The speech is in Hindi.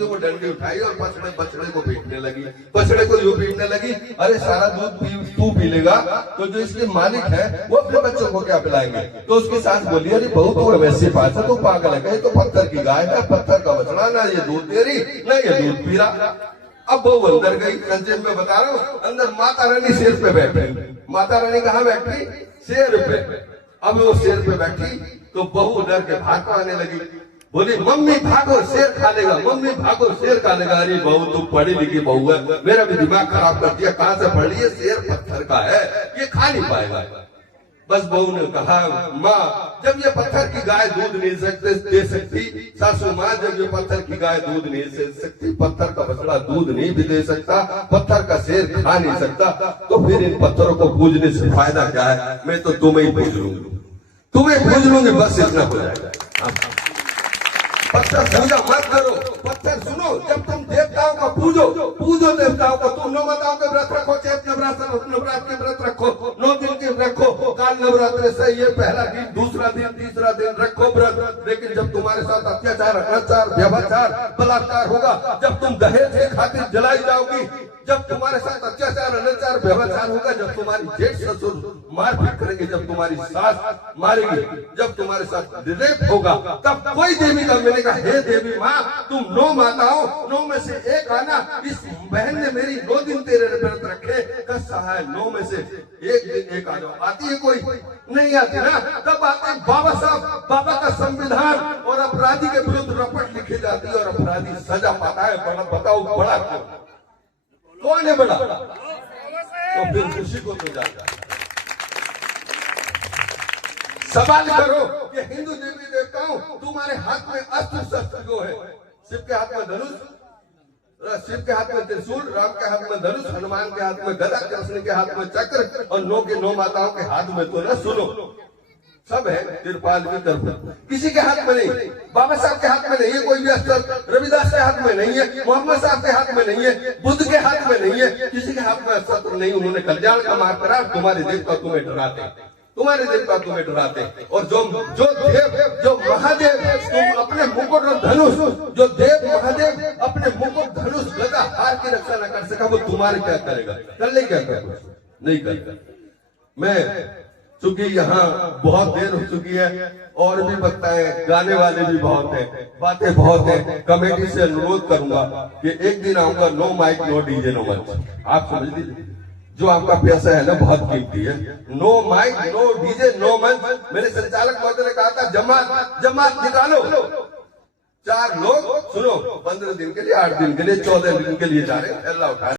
तो वो डंडी उठाई और बछड़े को पीटने लगी। बछड़े को यूं पीटने लगी, अरे सारा दूध तू पी लेगा तो जो इसके मालिक है वो अपने बच्चों को क्या पिलाएंगे। तो उसकी सास बोली, अरे बहू तो वैसे पास है, तो पागल है, कहीं तो पत्थर की गाय है, पत्थर का बछड़ा, ना ये दूध दे रही ना ये दूध पी रहा। अब बहू अंदर गई, संक्षेप में बता रहा हूँ, अंदर माता रानी शेर पे बैठी। माता रानी कहाँ बैठी? शेर पे। अब वो शेर पे बैठी तो बहू डर के भाग आने लगी, बोली मम्मी भागो शेर खा लेगा, मम्मी भागो शेर खा लेगा। अरे बहू तुम पढ़ी लिखी बहू है, मेरा भी दिमाग खराब कर दिया, कहाँ से पढ़ ली? शेर पत्थर का है, ये खा नहीं पाएगा। बस बहू ने कहा, माँ जब ये पत्थर की गाय दूध नहीं दे सकती, सासू माँ जब ये पत्थर की गाय दूध नहीं दे सकती, पत्थर का बछड़ा दूध नहीं भी दे सकता, पत्थर का शेर खा नहीं सकता, तो फिर इन पत्थरों को पूजने से फायदा क्या है? मैं तो तुम्हें ही पूज लूंगी, तुम्हें पूज लूंगी, बस इतना हो जाएगा। पत्थर पूजा मत करो, पत्थर सुनो, जब तुम देवताओं को पूजो देवताओं को। तुम 9 माताओं के व्रत रखो, चैत नवरात्र के व्रत रखो, 9 दिन के रखो, काल नवरात्र से ये पहला दिन, दूसरा दिन, तीसरा दिन रखो व्रत। लेकिन जब तुम्हारे साथ अत्याचार, अनाचार, व्यभिचार, बलात्कार होगा, जब तुम दहेज के खातिर जलाई जाओगी, जब तुम्हारे साथ अत्याचार, अनाचार, व्यभिचार होगा, जब तुम्हारी जेठ ससुर मारपीट करेंगे, जब तुम्हारी सास मारेगी, जब तुम्हारे साथ रेप होगा, तब कोई देवी का मैंने कहा, हे देवी माँ तुम 9 माताओं, 9 में से एक आना। इस बहन ने मेरी 9 दिन तेरे व्रत रखे, कसा है 9 में से एक दिन एक आ जाओ। आती है कोई? नहीं आती ना। तब आते बाबा साहब, बाबा का संविधान, और अपराधी के विरुद्ध रपट लिखी जाती है और अपराधी सजा पाता है। बताओ बड़ा कौन है? बड़ा तो फिर खुशी को तो जाता है। सवाल करो कि हिंदू देवी देवताओं तुम्हारे हाथ में अस्त्र शस्त्र जो है, शिव के हाथ में धनुष, शिव के हाथ में त्रिशूल, राम के हाथ में धनुष, हनुमान के हाथ में गदा, कृष्ण के हाथ में चक्र, और 9 के 9 माताओं के हाथ में तो ना सुनो सब है, तिरपाल भी तरफ किसी के हाथ में नहीं, बाबा साहब के हाथ में नहीं है कोई भी अस्त्र, रविदास के हाथ में नहीं है, मोहम्मद साहब के हाथ में नहीं है, बुद्ध के हाथ में नहीं है, किसी के हाथ में अस्त्र नहीं। उन्होंने कल्याण का मार्ग करा, तुम्हारे देवता तुम्हें डराते, तुम्हारे देवता तुम्हें डराते। और जो देव, जो महादेव, तुम अपने मुकुट और धनुष, जो देव महादेव अपने मुकुट धनुष लगा हार की रक्षा न कर सका, वो तुम्हारे क्या करेगा? कर ले क्या कर? नहीं करेगा। मैं चूंकि यहाँ बहुत देर हो चुकी है, और भी बताएं, गाने वाले भी बहुत हैं, बातें बहुत हैं, कमेटी से अनुरोध करूंगा कि एक दिन आऊंगा, no mic no DJ no मंच। आप समझ लीजिए, जो आपका पैसा है ना बहुत कीमती है। No mic no DJ no मंच। मेरे संचालक महोदय ने कहा था, जमात निकालो, 4 लोग सुनो, 15 दिन के लिए, 8 दिन के लिए, 14 दिन के लिए जा रहे हैं, अल्लाह उठा